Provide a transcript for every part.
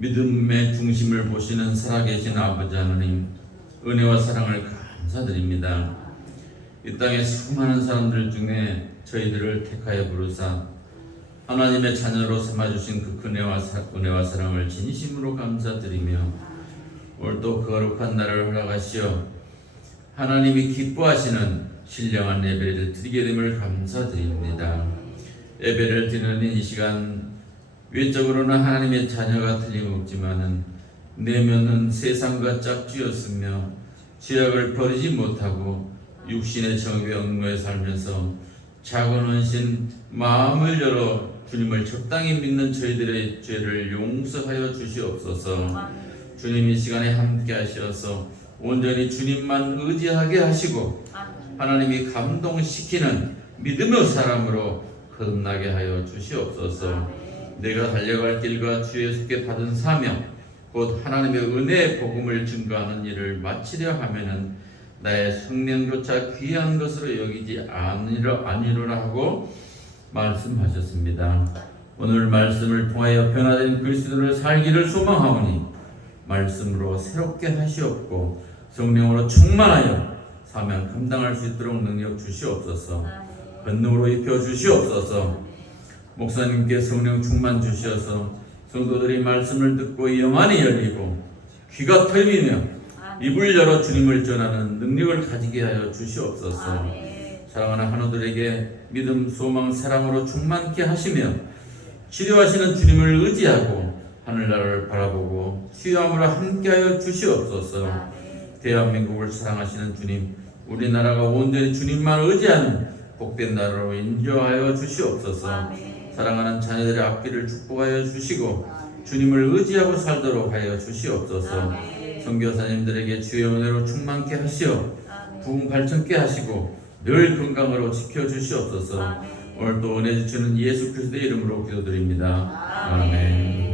믿음의 중심을 보시는 살아계신 아버지 하나님, 은혜와 사랑을 감사드립니다. 이 땅에 수많은 사람들 중에 저희들을 택하여 부르사 하나님의 자녀로 삼아주신 그 은혜와 사랑을 진심으로 감사드리며 오늘도 거룩한 날을 허락하시어 하나님이 기뻐하시는 신령한 예배를 드리게 됨을 감사드립니다. 예배를 드리는 이 시간, 외적으로는 하나님의 자녀가 틀림없지만은 내면은 세상과 짝지었으며 죄악을 버리지 못하고 육신의 정욕에 얽매여 살면서 작은 헌신 마음을 열어 주님을 적당히 믿는 저희들의 죄를 용서하여 주시옵소서. 주님 이 시간에 함께 하셔서 온전히 주님만 의지하게 하시고 하나님이 감동시키는 믿음의 사람으로 거듭나게 하여 주시옵소서. 내가 달려갈 길과 주 예수께 받은 사명, 곧 하나님의 은혜의 복음을 증거하는 일을 마치려 하면은 나의 생명조차 귀한 것으로 여기지 아니로라 하고 말씀하셨습니다. 오늘 말씀을 통하여 변화된 그리스도를 살기를 소망하오니 말씀으로 새롭게 하시옵고 성령으로 충만하여 사명 감당할 수 있도록 능력 주시옵소서. 권능으로 입혀 주시옵소서. 목사님께 성령 충만 주셔서 성도들이 말씀을 듣고 영안이 열리고 귀가 털리며 입을 열어 주님을 전하는 능력을 가지게 하여 주시옵소서. 사랑하는 한우들에게 믿음, 소망, 사랑으로 충만케 하시며 치료하시는 주님을 의지하고 하늘나라를 바라보고 수요함으로 함께하여 주시옵소서. 대한민국을 사랑하시는 주님, 우리나라가 온전히 주님만 의지하는 복된 나라로 인도하여 주시옵소서. 사랑하는 자녀들의 앞길을 축복하여 주시고 주님을 의지하고 살도록 하여 주시옵소서. 선교사님들에게 주의 은혜로 충만케 하시어 부흥 발전케 하시고 늘 건강으로 지켜주시옵소서. 오늘도 은혜 주시는 예수 그리스도의 이름으로 기도드립니다. 아멘.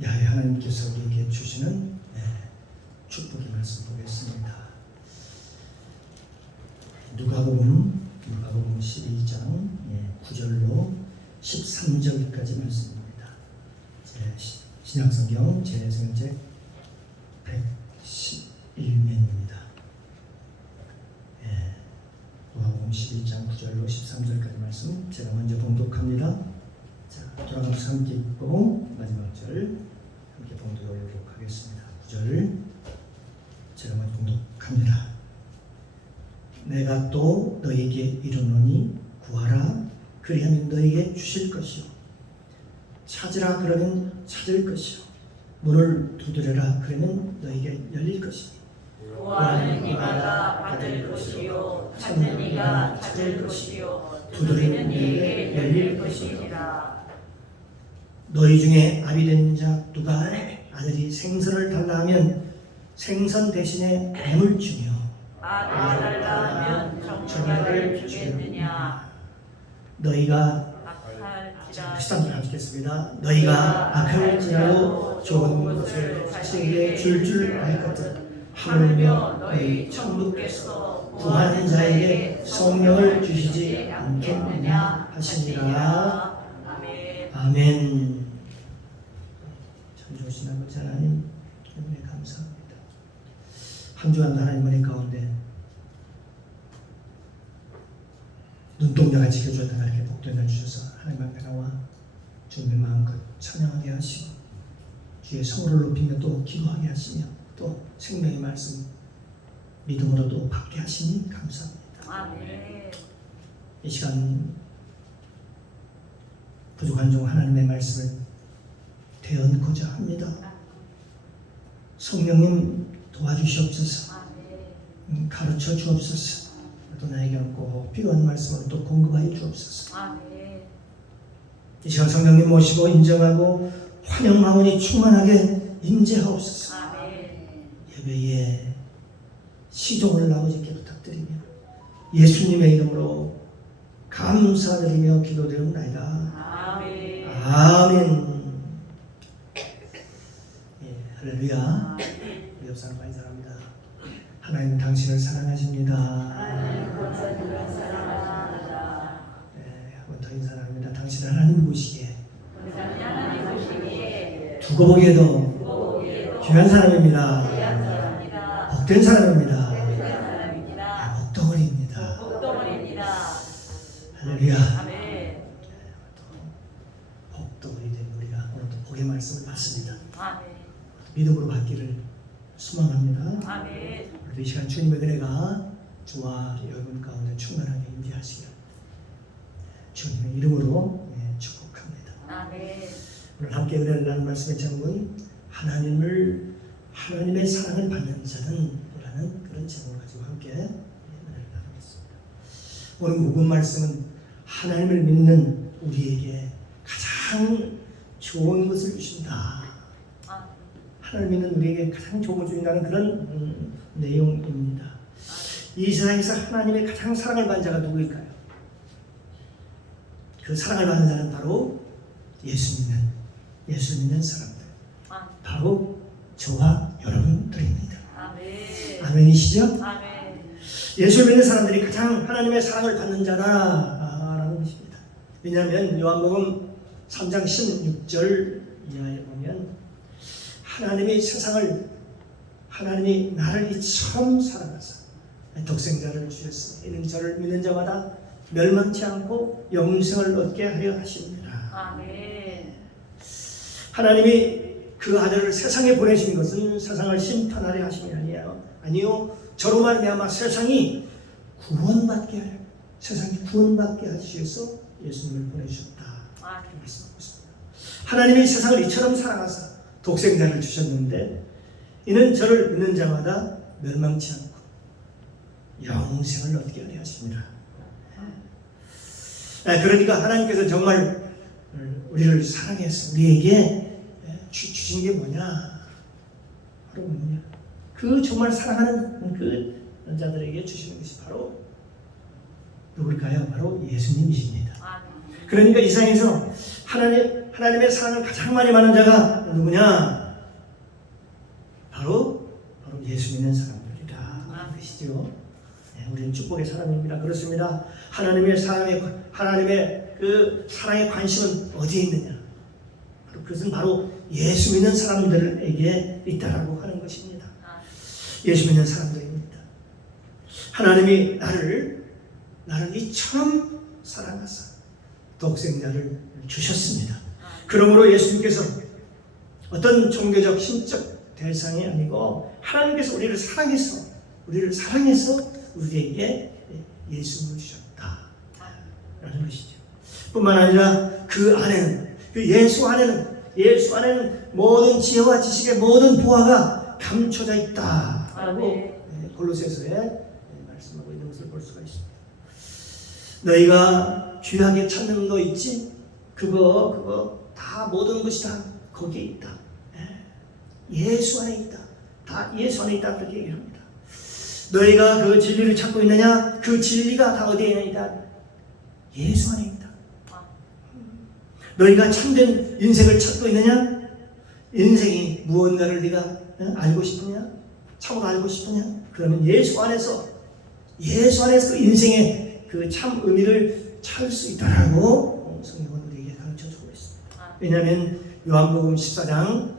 야훼 하나님께서 우리에게 주시는 축복의 말씀 보겠습니다. 누가복음 12장 9절로 13절까지 말씀입니다. 신약성경 제4성책 111면입니다. 누가복음 12장 9절로 13절까지 말씀 제가 먼저 봉독합니다. 돌아가면서 함께 읽고 마지막 절 함께 봉독하도록 하겠습니다. 9절 제가 먼저 봉독합니다. 내가 또 너에게 이르노니 구하라 그리하면 너에게 주실 것이요 찾으라 그러면 찾을 것이요 문을 두드려라 그러면 너에게 열릴 것이니 구하는 이마다 받을 것이요 찾는 이가 찾을 것이요 두드리는 이에게 열릴 것이니라. 너희 중에 아비된 자 누가 아들이 생선을 달라 하면 생선 대신에 뱀을 주며 아들 달라 하면 정처를 주겠느냐. 너희가 악할지라 13절 함께했습니다. 너희가 악할지라도 좋은 것을 자식에게 줄 알거든 하물며 너희 천부께서 구하는 자에게 성령을 주시지 않겠느냐 하시니라. 아멘. 참 좋으신 아버지 하나님, 은혜 감사합니다. 한 주간도 하나님 은혜 가운데 눈동자가 지켜주었던 하나님께 복된 날 주셔서 하나님 앞에 나와 주님의 마음껏 찬양하게 하시고 주의 성호를 높이며 또 기도하게 하시며 또 생명의 말씀 믿음으로도 받게 하시니 감사합니다. 아멘. 이 시간 부족한 종 하나님의 말씀을 대언고자 합니다. 성령님 도와주시옵소서. 가르쳐 주옵소서. 또 나에게 꼭 필요한 말씀을 또 공급하여 주옵소서. 이 시간 성령님 모시고 인정하고 환영하오니 충만하게 임재하옵소서. 예배에 시종을 아버지께 부탁드리며 예수님의 이름으로 감사드리며 기도드립니다. 아멘. 아멘. 예, 할렐루야. 우리 옆 사람 많이 사랑합니다. 하나님 당신을 사랑하십니다. 하나님 권사님을 사랑하십니다. 네, 한번 더 인사합니다. 당신을 하나님 보시기에 하나님 보시기에 두고 보기에도 보기에도 귀한 사람입니다. 귀한 사람입니다. 복된 사람입니다. 복된 사람입니다. 복덩어리입니다. 복덩어리입니다. 할렐루야. 아멘. 복덩어리 된 우리가 오늘도 복의 말씀을 받습니다. 아멘. 믿음으로 받기를 소망합니다. 아멘. 오늘 이 시간 주님의 은혜가 저와 여러분 가운데 충만하게 임재하시기를 주님의 이름으로 축복합니다. 아멘. 오늘 함께 은혜를 나눈 말씀의 제목은 하나님의 사랑을 받는 자는 라는 그런 제목을 가지고 함께 은혜를 나누겠습니다. 오늘 묵은 말씀은 하나님을 믿는 우리에게 가장 좋은 것을 주신다. 하나님을 믿는 우리에게 가장 좋은 것을 주신다는 그런 내용입니다. 이 세상에서 하나님의 가장 사랑을 받는 자가 누구일까요? 그 사랑을 받는 자는 바로 예수 믿는 사람들, 바로 저와 여러분들입니다. 아멘. 아멘이시죠? 아멘. 예수 믿는 사람들이 가장 하나님의 사랑을 받는 자라는 것입니다. 왜냐하면 요한복음 3장 16절 이하에 보면 하나님이 나를 이처럼 사랑하사 독생자를 주셨으니 이는 저를 믿는 자마다 멸망치 않고 영생을 얻게 하려 하십니다. 아멘. 하나님이 그 아들을 세상에 보내신 것은 세상을 심판하려 하심이 아니요 저로 말미암아 세상이 구원받게 하시기 위해서 예수님을 보내주셨다. 아멘. 말씀하고 있습니다. 하나님이 세상을 이처럼 사랑하사 독생자를 주셨는데 이는 저를 믿는 자마다 멸망치 않고 영생을 얻게 하려 하십니다. 그러니까 하나님께서 정말 우리를 사랑해서 우리에게 주신 게 뭐냐? 바로 뭐냐? 그 정말 사랑하는 그 자들에게 주시는 것이 바로 누굴까요? 바로 예수님이십니다. 아멘. 그러니까 이 세상에서 하나님의 사랑을 가장 많이 받는 자가 누구냐? 바로 예수 믿는 사람들이다 하는 것이죠. 우리는 축복의 사람입니다. 그렇습니다. 하나님의 그 사랑의 관심은 어디에 있느냐? 그것은 바로 예수 믿는 사람들에게 있다라고 하는 것입니다. 예수 믿는 사람들입니다. 하나님이 나를 이처럼 사랑하사 독생자를 주셨습니다. 그러므로 예수님께서 어떤 종교적 신적 대상이 아니고 하나님께서 우리를 사랑해서 우리에게 예수님을 주셨다 라는 것이죠. 뿐만 아니라 그 예수 안에는 모든 지혜와 지식의 모든 보화가 감춰져 있다라고 골로새서에 말씀하고 있는 것을 볼 수가 있습니다. 너희가 귀하게 찾는 거 있지? 그거 다 모든 것이 다 거기에 있다. 예수 안에 있다. 다 예수 안에 있다 그렇게 얘기합니다. 너희가 그 진리를 찾고 있느냐? 그 진리가 다 어디에 있다? 예수 안에 있다. 너희가 참된 인생을 찾고 있느냐? 인생이 무언가를 네가 알고 싶으냐? 참으로 알고 싶으냐? 그러면 예수 안에서 그 인생의 그 참 의미를 찾을 수 있다라고 성경은 우리에게 가르쳐주고 있습니다. 왜냐하면 요한복음 14장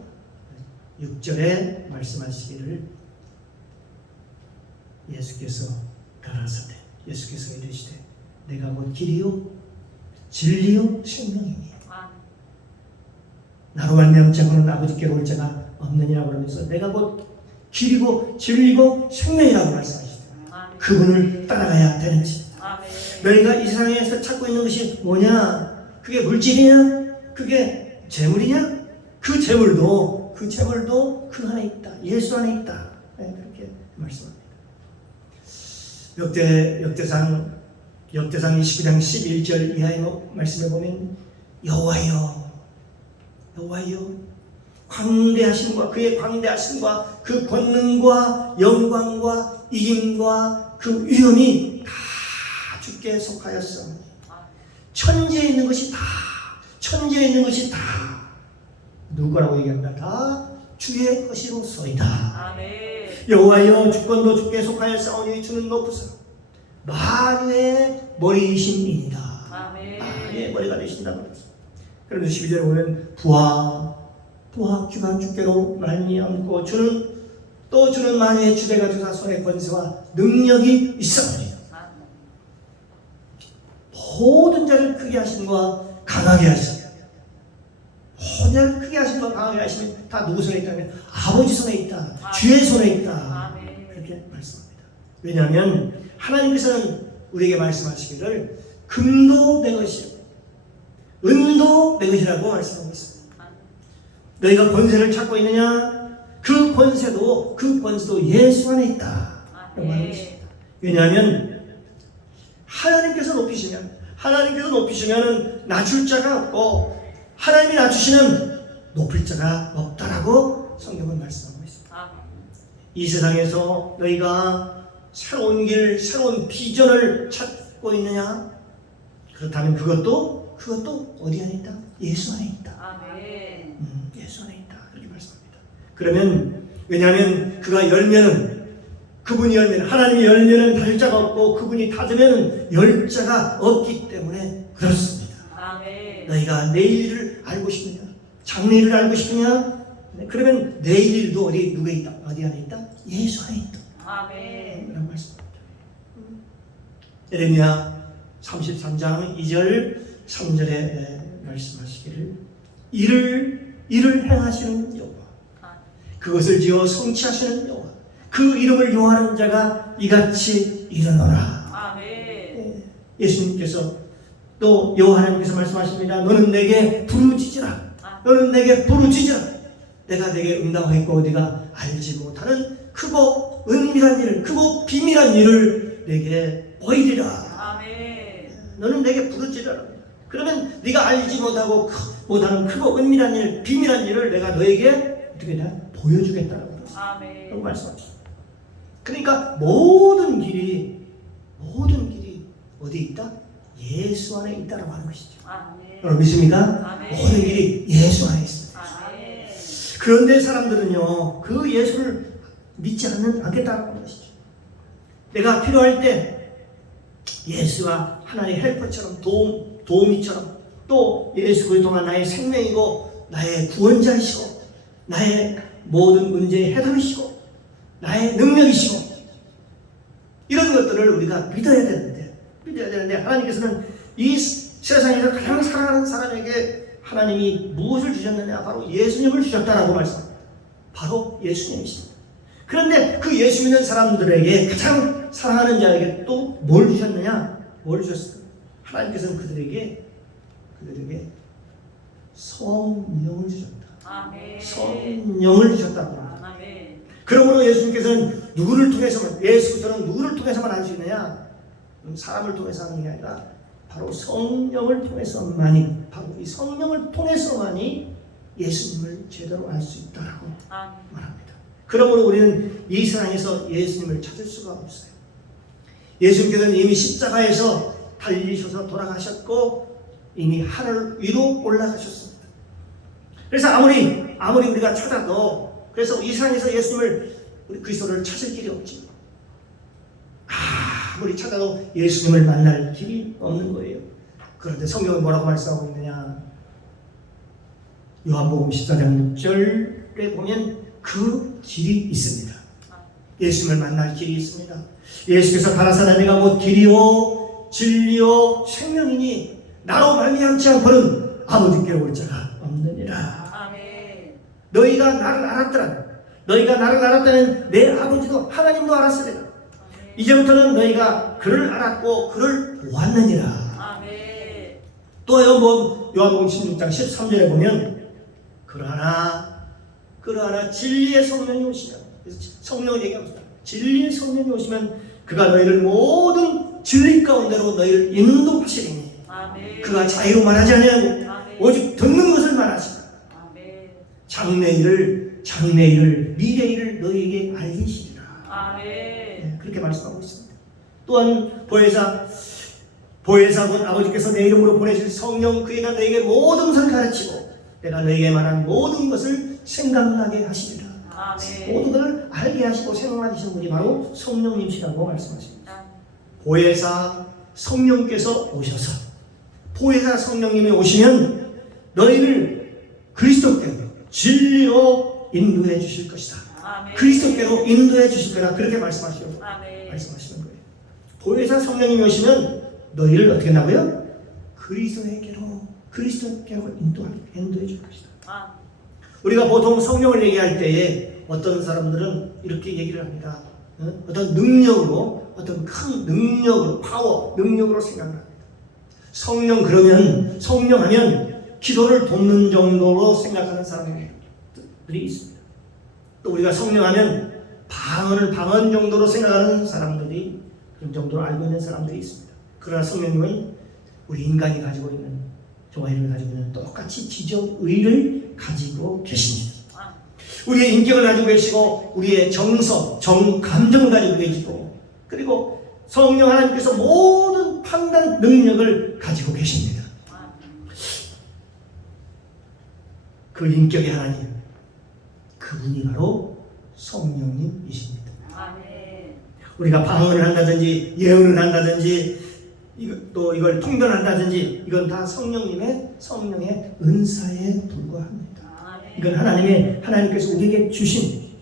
6절에 말씀하시기를 예수께서 가라사대 예수께서 이르시되 내가 곧 길이요 진리요 생명이니 나로 말미암지 않고는 아버지께로 올 자가 없느니라고 그러면서 내가 곧 길이고 진리고 생명이라고 말씀하시더라. 그분을 따라가야 되는 것입니다. 너희가 이 세상에서 찾고 있는 것이 뭐냐? 그게 물질이냐? 그게 재물이냐? 그 재물도 그 안에 있다. 예수 안에 있다. 그렇게 말씀합니다. 역대상 29장 11절 이하의 말씀에 보면 여호와여 광대하심과 그의 광대하심과 그 권능과 영광과 이김과 그 위엄이 다 주께 속하였어. 천지에 있는 것이 다, 천지에 있는 것이 다 누구라고 얘기한다? 다 주의 것이로소이다. 아멘. 여호와여 주권도 주께 속하였사오니 주는 높으사 만유의 머리이심이니이다. 아멘. 만유의 머리가 되신다고 했어. 그런데 12절에 보면 부하 귀한 주께로 말미암고 주는 만유의 주대가 주사 손의 권세와 능력이 있사오니 모든 자를 크게 하심과 강하게 하시며 모든 자를 크게 하심과 강하게 하시면 다 누구 손에 있다면 아버지 손에 있다. 주의 손에 있다. 아멘. 그렇게 말씀합니다. 왜냐하면 하나님께서는 우리에게 말씀하시기를 금도 내 것이요 은도 내 것이라고 말씀하고 있습니다. 너희가 권세를 찾고 있느냐? 그 권세도 예수 안에 있다. 라고 말하고 있습니다. 왜냐하면 하나님께서 높이시면 낮출 자가 없고 하나님이 낮추시면 높일 자가 없다라고 성경은 말씀하고 있습니다. 이 세상에서 너희가 새로운 길, 새로운 비전을 찾고 있느냐? 그렇다면 그것도 어디 안에 있다? 예수 안에 있다. 아멘. 예수 안에 있다. 그렇게 말씀합니다. 그러면 왜냐하면 그가 열면은 그분이 열면 하나님이 열면은 닫을 자가 없고 그분이 닫으면 열 자가 없기 때문에 그렇습니다. 아멘. 너희가 내일을 알고 싶으냐? 장래일을 알고 싶으냐? 그러면 내일도 누구에 있다? 어디 안에 있다? 예수 안에 있다. 아멘. 라고 말씀합니다. 예레미야 33장 2절 3절에 말씀하시기를 이를 행하시는 여호와 그것을 지어 성취하시는 여호와 그 이름을 요하는 자가 이같이 일어나라. 아멘. 예수님께서 또 여호와 하나님께서 말씀하십니다. 너는 내게 부르짖으라. 너는 내게 부르짖으라. 내가 내게 응답하겠고 네가 알지 못하는 크고 은밀한 일을 크고 비밀한 일을 내게 보이리라. 아멘. 너는 내게 부르짖으라. 그러면 네가 알지 못하는 크고 은밀한 일, 비밀한 일을 내가 너에게 어떻게 되나 보여주겠다라고 아멘. 말씀하셨습니다. 그러니까 모든 길이 어디 있다? 예수 안에 있다라고 하는 것이죠. 아멘. 여러분 믿습니까? 아멘. 모든 길이 예수 안에 있습니다. 아멘. 그런데 사람들은요 그 예수를 믿지 않겠다라고 하는 것이죠. 내가 필요할 때 예수가 하나님의 헬퍼처럼 도우미처럼 또 예수 그리스도가 나의 생명이고 나의 구원자이시고 나의 모든 문제의 해답이시고 나의 능력이시고 이런 것들을 우리가 믿어야 되는데 하나님께서는 이 세상에서 가장 사랑하는 사람에게 하나님이 무엇을 주셨느냐? 바로 예수님을 주셨다라고 말씀합니다. 바로 예수님이십니다. 그런데 그 예수 믿는 사람들에게 가장 사랑하는 자에게 또 뭘 주셨느냐? 뭘 주셨을까? 하나님께서는 그들에게 성령을 주셨다. 아멘. 성령을 주셨다고 합니다. 아멘. 그러므로 예수님께서는 누구를 통해서만 예수께서는 누구를 통해서만 할 수 있느냐? 사람을 통해서 하는 게 아니라 바로 성령을 통해서만이 바로 이 성령을 통해서만이 예수님을 제대로 알 수 있다라고 말합니다. 그러므로 우리는 이 세상에서 예수님을 찾을 수가 없어요. 예수님께서는 이미 십자가에서 달리셔서 돌아가셨고 이미 하늘 위로 올라가셨습니다. 그래서 아무리 우리가 찾아도 그래서 이 세상에서 예수님을 우리 그리스도를 찾을 길이 없지. 아무리 찾아도 예수님을 만날 길이 없는 거예요. 그런데 성경은 뭐라고 말씀하고 있느냐? 요한복음 14장 6절에 보면 그 길이 있습니다. 예수님을 만날 길이 있습니다. 예수께서 가라사대 내가 곧 길이요 진리요 생명이니 나로 말미암지 않고는 아버지께로 올 자가 없느니라. 아멘. 너희가 나를 알았다면 내 아버지도 하나님도 알았으리라. 이제부터는 너희가 그를 알았고 그를 보았느니라. 아멘. 또 요한복음 16장 13절에 보면 그러나 진리의 성령이 오시면 성령을 얘기합니다. 진리의 성령이 오시면 그가 너희를 모든 진리 가운데로 너희를 인도하시리니 아멘. 그가 자의로 말하지 아니하고 아멘. 오직 듣는 것을 말하시라. 아멘. 장래일을 미래일을 너희에게 알리시리라. 아멘. 네, 그렇게 말씀하고 있습니다. 또한 보혜사군 아버지께서 내 이름으로 보내실 성령 그가 너에게 모든 것을 가르치고 내가 너에게 말한 모든 것을 생각나게 하시리라. 아멘. 모든 것을 알게 하시고 생각나게 하시는 분이 바로 성령님이시라고 말씀하십니다. 보혜사 성령께서 오셔서 보혜사 성령님이 오시면 너희를 그리스도께로 진리로 인도해 주실 것이다. 아멘. 그리스도께로 인도해 주실 거라 그렇게 말씀하시는 아멘. 거예요. 보혜사 성령님이 오시면 너희를 어떻게 한다고요? 그리스도께로 인도해 줄 것이다. 아. 우리가 보통 성령을 얘기할 때에 어떤 사람들은 이렇게 얘기를 합니다. 어떤 능력으로, 어떤 큰 능력으로, 능력으로 생각을 합니다. 성령하면 기도를 돕는 정도로 생각하는 사람들이 있습니다. 또 우리가 성령하면 방언 정도로 생각하는 사람들이 그런 정도로 알고 있는 사람들이 있습니다. 그러나 성령님은 우리 인간이 가지고 있는 종아리를 가지고 있는 똑같이 지정의를 가지고 계십니다. 우리의 인격을 가지고 계시고 우리의 감정을 가지고 계시고 그리고 성령 하나님께서 모든 판단 능력을 가지고 계십니다. 그 인격의 하나님, 그분이 바로 성령님이십니다. 아멘. 우리가 방언을 한다든지 예언을 한다든지 이걸 통변한다든지 이건 다 성령의 은사에 불과합니다. 이건 하나님께서 우리에게 주신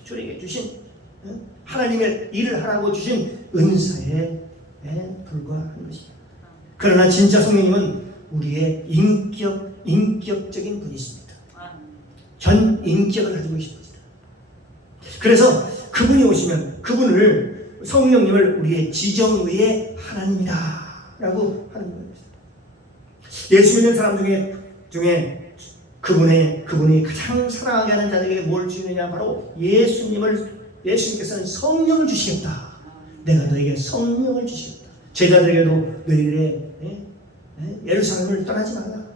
하나님의 일을 하라고 주신 은사에 불과한 것입니다. 그러나 진짜 성령님은 우리의 인격적인 분이십니다. 전 인격을 가지고 계십니다. 그래서 그분이 오시면 성령님을 우리의 지정의의 하나님이다 라고 하는 겁니다. 예수 믿는 사람 중에 그분이 가장 사랑하게 하는 자들에게 뭘 주느냐 바로 예수님께서는 성령을 주시겠다. 내가 너에게 성령을 주시겠다. 제자들에게도 너희들의 예루살렘을 떠나지 말라.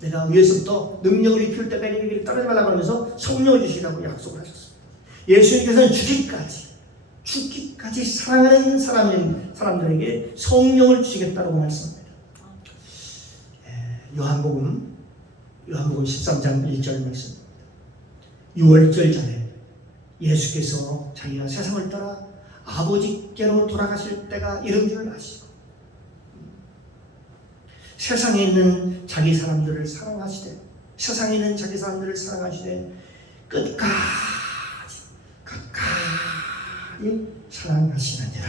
내가 위에서부터 능력을 입힐 때까지 너희를 떠나지 말라고 하면서 성령을 주시라고 약속을 하셨습니다. 예수님께서는 죽기까지 사랑하는 사람들에게 성령을 주시겠다고 말씀합니다. 요한복음 13장 1절 말씀입니다. 6월절 전에 예수께서 자기가 세상을 떠나 아버지께로 돌아가실 때가 이른 줄 아시고 세상에 있는 자기 사람들을 사랑하시되 끝까지 사랑하시느니라.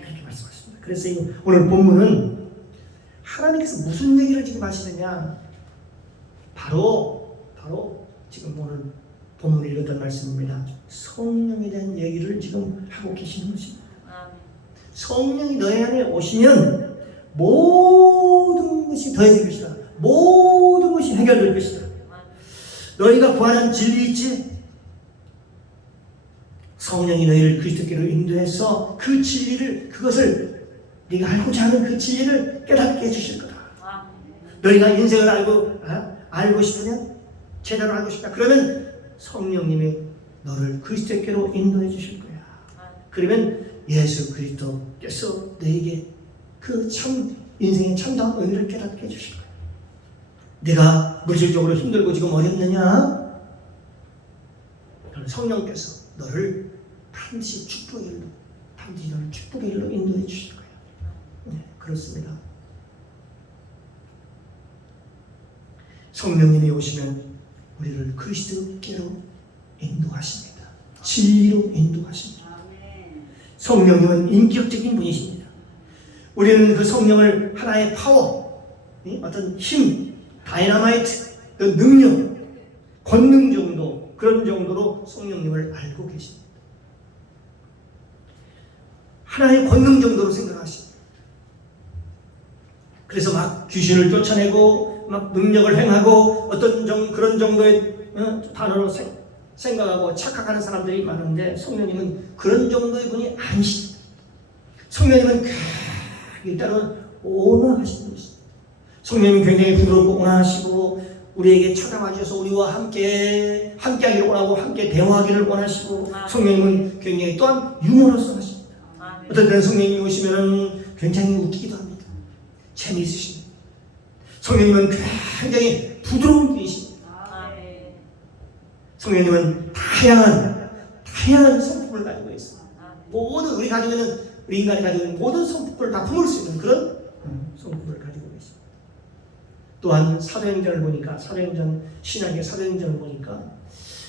그렇게 말씀하십니다. 그래서 오늘 본문은 하나님께서 무슨 얘기를 지금 하시느냐? 바로 지금 오늘 본문에 읽었던 말씀입니다. 성령에 대한 얘기를 지금 하고 계시는 것입니다. 성령이 너희 안에 오시면 모든 것이 더해질 것이다. 모든 것이 해결될 것이다. 너희가 구하는 진리 있지? 성령이 너희를 그리스도께로 인도해서 그 진리를 그것을 네가 알고자 하는 그 진리를 깨닫게 해주실 거다. 너희가 인생을 알고 싶으면 제대로 알고 싶다. 그러면 성령님이 너를 그리스도께로 인도해 주실 거야. 그러면 예수 그리스도께서 너에게 그 인생의 참다운 의미를 깨닫게 해주실 거야. 네가 물질적으로 힘들고 지금 어렵느냐? 그럼 성령께서 너를 반드시 너를 축복의 일로 인도해 주실 거야. 네, 그렇습니다. 성령님이 오시면 우리를 그리스도께로 인도하십니다. 진리로 인도하십니다. 성령님은 인격적인 분이십니다. 우리는 그 성령을 하나의 파워, 어떤 힘, 다이너마이트, 그 능력, 권능 정도 그런 정도로 성령님을 알고 계십니다. 하나의 권능 정도로 생각하십니다. 그래서 막 귀신을 쫓아내고 막 능력을 행하고 어떤 그런 정도의 단어로 생각하고 착각하는 사람들이 많은데 성령님은 그런 정도의 분이 아니십니다. 성령님은 일단은 온화하신 분이십니다. 성령님은 굉장히 부드럽고 온화하시고 우리에게 찾아와 주셔서 우리와 함께 하기를 원하고 함께 대화하기를 원하시고 성령님은 굉장히 또한 유머러스 하십니다. 어떤 때는 성령님이 오시면 굉장히 웃기기도 합니다. 재미있으십니다. 성령님은 굉장히 부드러운 분이십니다. 성령님은 다양한 성품을 가지고 있습니다. 모든 우리 인간이 가지고 있는 모든 성품을 다 품을 수 있는 그런 성품을 가지고 있습니다. 또한 사도행전을 보니까 신학의 사도행전을 보니까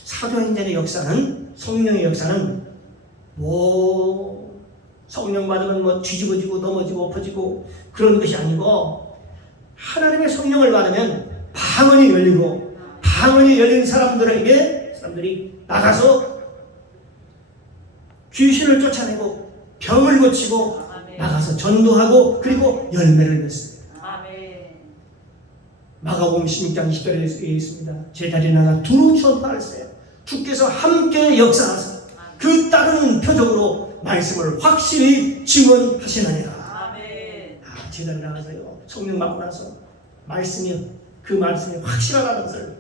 사도행전의 역사는 성령의 역사는 성령 받으면 뒤집어지고 넘어지고 엎어지고 그런 것이 아니고 하나님의 성령을 받으면 방언이 열리고 방언이 열린 사람들이 나가서 귀신을 쫓아내고 병을 고치고 나가서 전도하고 그리고 열매를 맺습니다. 마가복음 16장 20절에 있습니다. 제 다리에 나가 두루 전파하세요. 주께서 함께 역사하사 그 따르는 표적으로 말씀을 확실히 증언하시나니라. 제 다리에 나가서요. 성령 받고 나서 그 말씀이 확실하다는 것을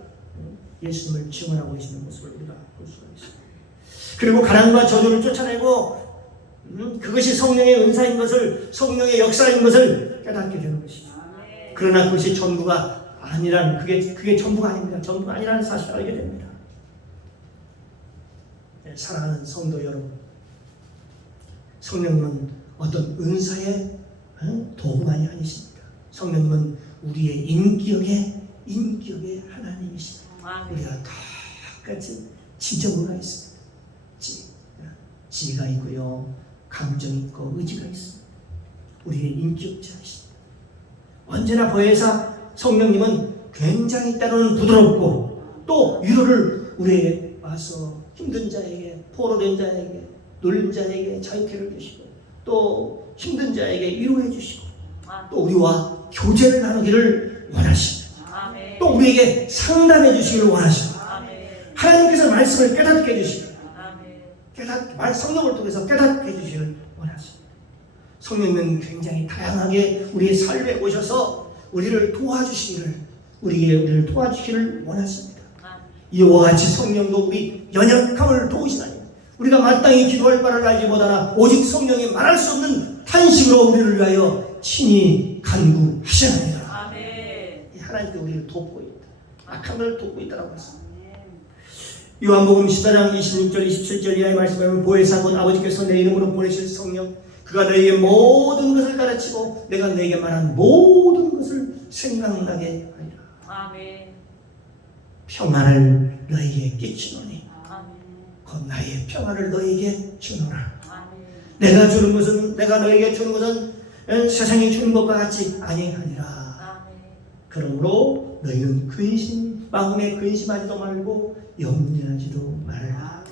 예수님을 증언하고 계시는 모습을 우리가 볼 수가 있습니다. 그리고 가난과 저주를 쫓아내고 그것이 성령의 은사인 것을 성령의 역사인 것을 깨닫게 되는 것이죠. 그러나 그것이 전부가 아니라는 그게 전부가 아닙니다. 전부가 아니라는 사실을 알게 됩니다. 네, 사랑하는 성도 여러분, 성령님은 어떤 은사의 도구만이 아니십니다. 성령님은 우리의 인격의 하나님이십니다. 우리가 똑같이 지정의가 있습니다. 지가 있고요, 감정이 있고 의지가 있습니다. 우리의 인격자이십니다. 언제나 보혜사 성령님은 굉장히 때로는 부드럽고 또 위로를 우리에게 와서 힘든 자에게, 포로된 자에게, 놀린 자에게 자유케를 주시고 또 힘든 자에게 위로해 주시고 또 우리와 교제를 나누기를 원하십니다. 또 우리에게 상담해 주시기를 원하십니다. 하나님께서 말씀을 깨닫게 해주시고 성령을 통해서 깨닫게 해주시기를 원하십니다. 성령님은 굉장히 다양하게 우리의 삶에 오셔서 우리를 도와주시기를 원하십니다. 이와 같이 성령도 우리 연약함을 도우시나니 우리가 마땅히 기도할 바를 알지 못하나 오직 성령이 말할 수 없는 탄식으로 우리를 위하여 친히 간구하시나니라. 하나님께 우리를 돕고 있다. 악한 것을 돕고 있다라고 했습니다. 요한복음 14장 26절 27절 이하의 말씀에 보면 보혜사분 아버지께서 내 이름으로 보내실 성령 그가 너에게 모든 것을 가르치고 내가 너에게 말한 모든 것을 생각나게 하리라. 평안을 너에게 끼치노니 곧 나의 평안을 너에게 주노라. 내가 너에게 주는 것은 세상이 주는 것과 같이 아니하니라. 그러므로 너희는 마음에 근심하지도 말고 염려하지도 말라.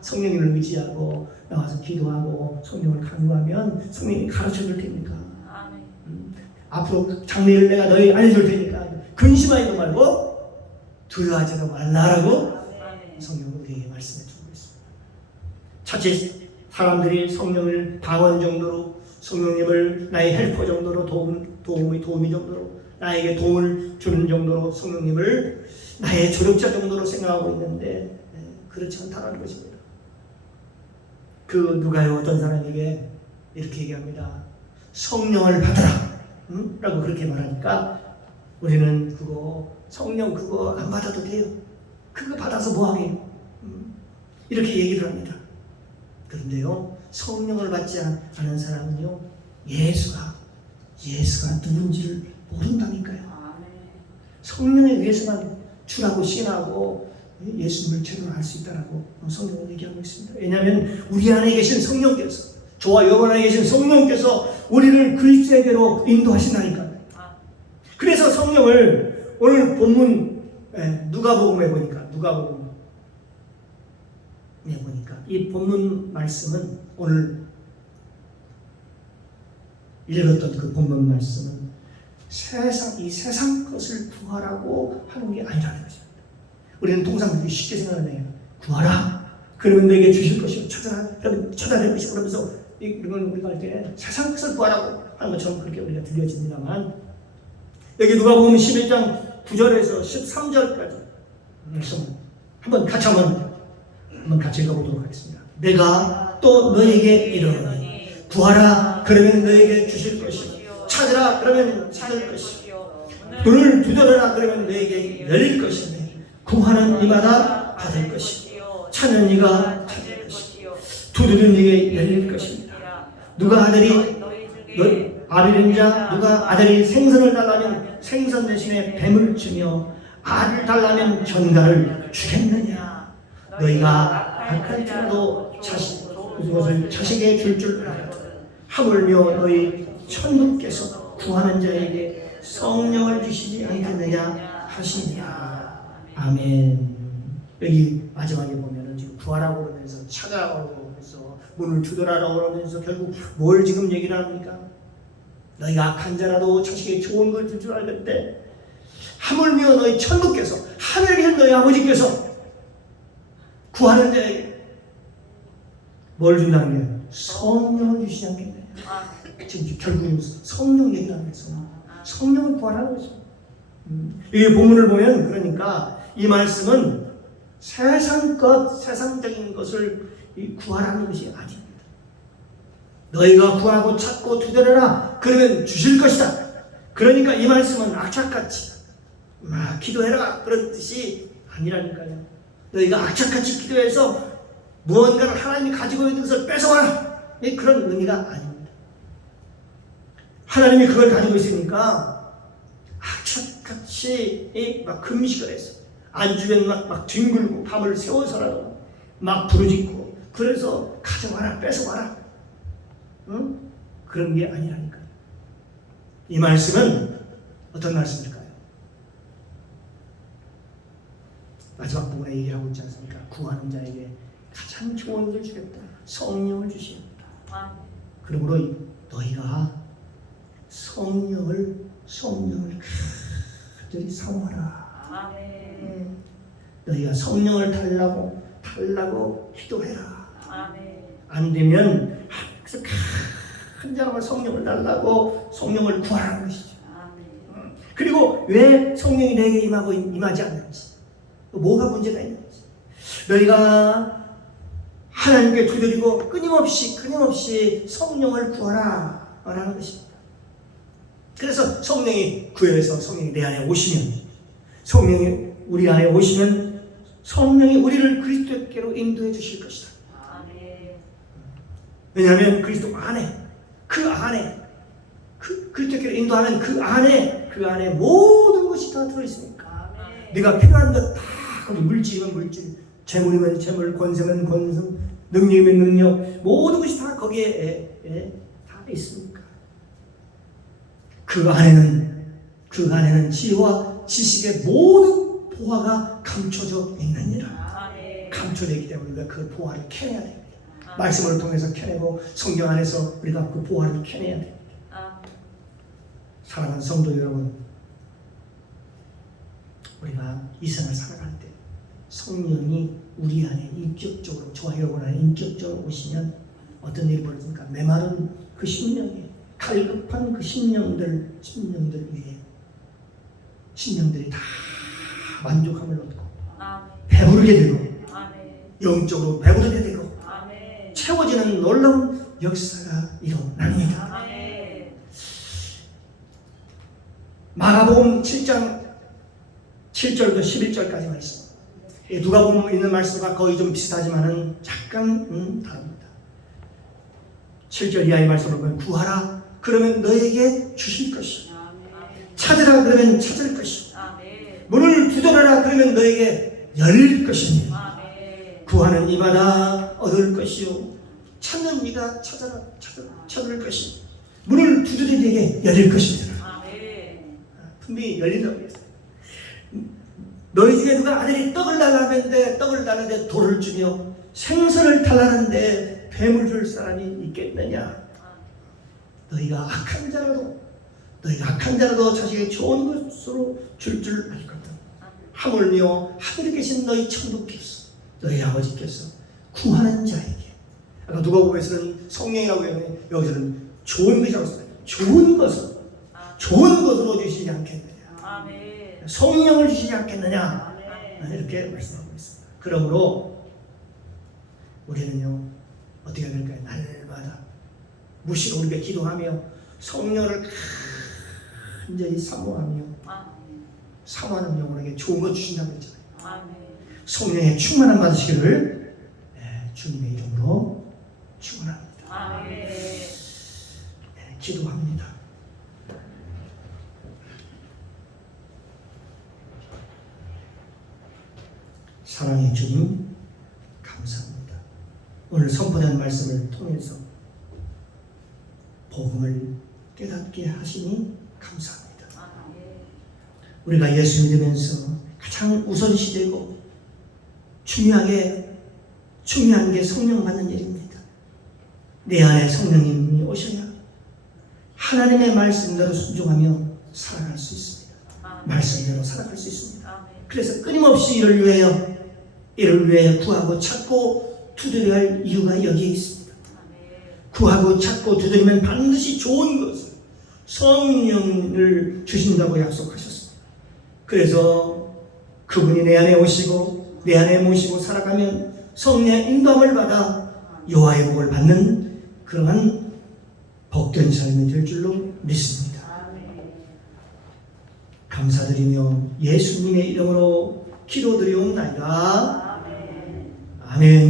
성령님을 의지하고 나와서 기도하고 성령을 간구하면 성령이 가르쳐줄 테니까. 앞으로 장래를 내가 너희 알려줄 테니까 근심하지도 말고 두려워하지도 말라라고 성령은 우리에게 말씀해 주고 있습니다. 자칫 사람들이 성령을 방언 정도로 성령님을 나의 헬퍼 정도로 도우미 정도로 나에게 도움을 주는 정도로 성령님을 나의 조력자 정도로 생각하고 있는데 그렇지 않다는 것입니다. 누가요 어떤 사람에게 이렇게 얘기합니다. 성령을 받으라 라고 그렇게 말하니까 우리는 성령 그거 안 받아도 돼요. 그거 받아서 뭐하게요? 이렇게 얘기를 합니다. 그런데요 성령을 받지 않은 사람은요 예수가 누군지를 모른다니까요. 성령에 의해서만 주라고 시인하고 예수님을 제대로 알 수 있다라고 성경은 얘기하고 있습니다. 왜냐하면 우리 안에 계신 성령께서 저와 여러분 안에 계신 성령께서 우리를 그리스도에게로 인도하신다니까요. 그래서 성령을 오늘 본문 누가복음에 보니까 이 본문 말씀은 오늘 읽었던 그 본문 말씀은 이 세상 것을 구하라고 하는 게 아니라는 것입니다. 우리는 통상 그렇게 쉽게 생각하네요. 구하라. 그러면 너에게 주실 것이고 찾아낼 것이고 그러면서 이런 우리가 할 때 세상 것을 구하라고 하는 것처럼 그렇게 우리가 들려집니다만 여기 누가복음 11장 9절에서 13절까지 말씀 한번 같이 읽어보도록 하겠습니다. 내가 또 너에게 이르노니 구하라 그러면 너에게 주실 것이요 찾으라 그러면 찾을 것이요 문을 두드려라 그러면 너에게 열릴 것이니 구하는 이마다 받을 것이요 찾는 이가 찾을 것이요 두드리는 이에게 열릴 것입니다. 누가 아비는 자 누가 아들이 생선을 달라면 생선 대신에 뱀을 주며 알을 달라면 견과를 주겠느냐. 너희가 악할지라도 그것을 자식에게 줄 줄 알거든. 하물며 너희 천국께서 구하는 자에게 성령을 주시지 않겠느냐 하시니라. 아멘. 여기 마지막에 보면은 지금 구하라고 그러면서 찾아라고 그러면서 문을 두드라라고 그러면서 결국 뭘 지금 얘기를 합니까? 너희가 악한 자라도 자식에게 좋은 걸 줄 줄 알겠대. 하물며 너희 천국께서 하늘에 계신 너희 아버지께서 구하는 자에게 뭘 준다는 거예요? 성령을 주시지 않겠느냐. 지금 결국은 성령 얘기를 하는 거예요. 성령을 구하라는 거죠. 이 본문을 보면 그러니까 이 말씀은 세상적인 것을 구하라는 것이 아닙니다. 너희가 구하고 찾고 두드려라 그러면 주실 것이다. 그러니까 이 말씀은 악착같이 막 기도해라 그런 뜻이 아니라니까요. 너희가 악착같이 기도해서 무언가를 하나님이 가지고 있는 것을 뺏어와라 그런 의미가 아닙니다. 하나님이 그걸 가지고 있으니까 악착같이 막 금식을 해서 안주면 막 뒹굴고 밤을 새워서라도 막 부르짖고 그래서 가져와라 뺏어와라 그런 게 아니라니까요. 이 말씀은 어떤 말씀일까요? 마지막 부분에 얘기를 하고 있지 않습니까? 구하는 자에게 가장 좋은 것을 주겠다. 성령을 주시겠다. 그러므로 너희가 성령을 간절히 사모하라. 너희가 성령을 달라고 기도해라. 안 되면 그래서 큰 자로 성령을 달라고 성령을 구하라는 것이죠. 그리고 왜 성령이 내게 임하지 않는지, 뭐가 문제가 있는지, 너희가 하나님께 두드리고 끊임없이 성령을 구하라 라는 것입니다. 그래서 성령이 구해서 성령이 내 안에 오시면, 성령이 우리 안에 오시면 성령이 우리를 그리스도께로 인도해 주실 것이다. 왜냐하면 그리스도 안에 그리스도께로 인도하면 그 안에 모든 것이 다 들어있으니까 네가 필요한 것 다 거기 물질이면 물질, 재물이면 재물, 권세면 권세, 능력이면 능력, 모든 것이 다 거기에 다 있으니까 그 안에는 지혜와 지식의 모든 보화가 감춰져 있느니라. 감춰져 있기 때문에 우리가 그 보화를 캐내야 됩니다. 말씀을 통해서 캐내고 성경 안에서 우리가 그 보화를 캐내야 됩니다. 사랑하는 성도 여러분, 우리가 이 생을 살아갈 때 성령이 우리 안에 인격적으로, 저와 여러분 안에 인격적으로 오시면 어떤 일이 벌어집니까? 메마른 그 심령이, 갈급한 그 심령들 위에 심령들이 다 만족함을 얻고 배부르게 되고 영적으로 배부르게 되고 채워지는 놀라운 역사가 일어납니다. 마가복음 7장 7절부터 11절까지 말씀. 누가복음 있는 말씀과 거의 좀 비슷하지만은 약간 다릅니다. 7절 이하의 말씀을 보면 구하라 그러면 너에게 주실 것이요 찾으라 그러면 찾을 것이요 문을 두드려라 그러면 너에게 열릴 것이니 구하는 이마다 얻을 것이요 찾는 이가 찾을 것이요 문을 두드리는 이에게 열릴 것이니라. 분명히 열린다고 했어요. 너희 중에 누가 아들이 떡을 달라는데 돌을 주며 생선을 달라는데 뱀을 줄 사람이 있겠느냐. 너희가 악한 자라도 자식에게 좋은 것으로 줄 알거든. 하물며 하늘에 계신 너희 천국께서, 너희 아버지께서 구하는 자에게, 아까 누가복음에서는 성령이라고 했는데 여기서는 좋은 것이라고 했어요. 좋은 것으로 주시지 않겠느냐. 성령을 주시지 않겠느냐, 아멘. 이렇게 말씀하고 있습니다. 그러므로 우리는요 어떻게 해야 될까요? 날마다 무시로 우리가 기도하며 성령을 간절히 사모하며 아멘. 사모하는 영혼에게 좋은 것 주신다고 했잖아요. 아멘. 성령의 충만함 받으시기를 주님의 이름으로 축원합니다. 아멘. 기도합니다. 사랑의 주님 감사합니다. 오늘 선포된 말씀을 통해서 복음을 깨닫게 하시니 감사합니다. 아멘. 우리가 예수 믿으면서 가장 우선시되고 중요한 게 성령 받는 일입니다. 내 안에 성령님이 오셔야 하나님의 말씀대로 순종하며 살아갈 수 있습니다. 말씀대로 살아갈 수 있습니다. 아멘. 그래서 끊임없이 이를 위하여 구하고 찾고 두드려야 할 이유가 여기에 있습니다. 구하고 찾고 두드리면 반드시 좋은 것을 성령을 주신다고 약속하셨습니다. 그래서 그분이 내 안에 오시고 내 안에 모시고 살아가면 성령의 인도함을 받아 여호와의 복을 받는 그러한 복된 삶이 될 줄로 믿습니다. 감사드리며 예수님의 이름으로 기도드리옵나이다. 아멘.